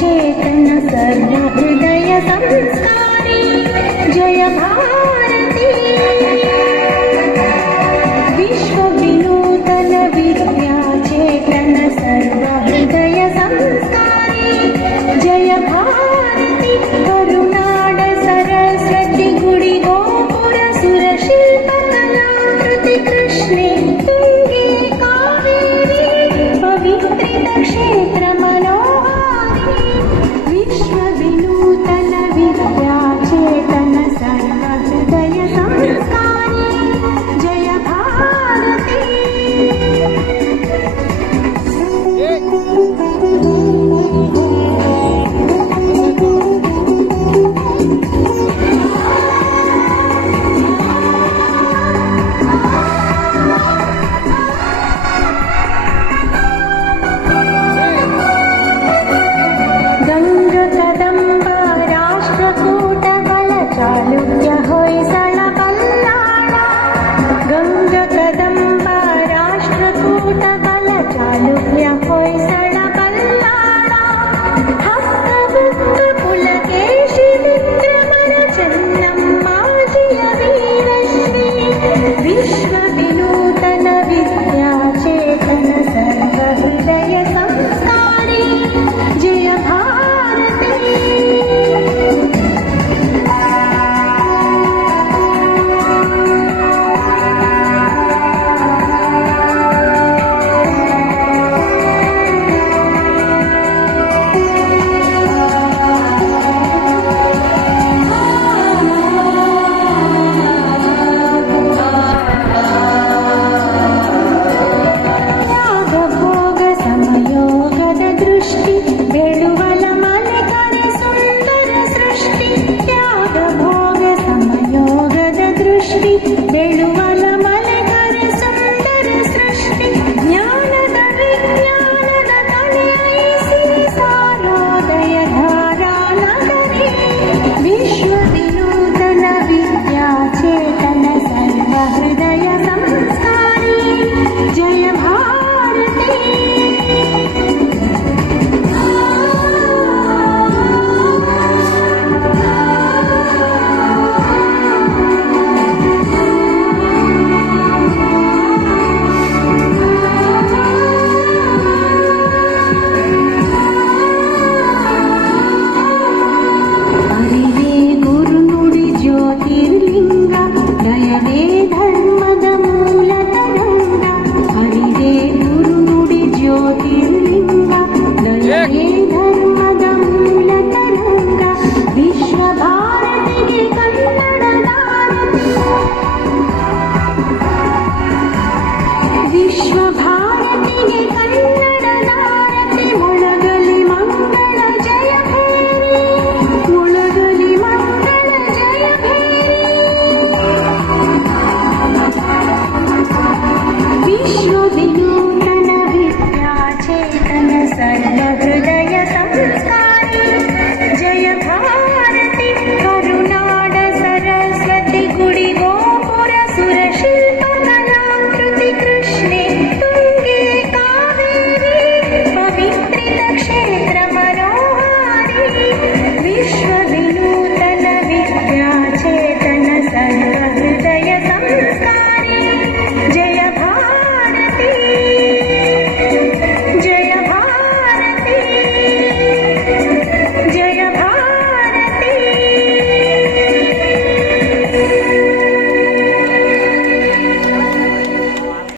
take side of the.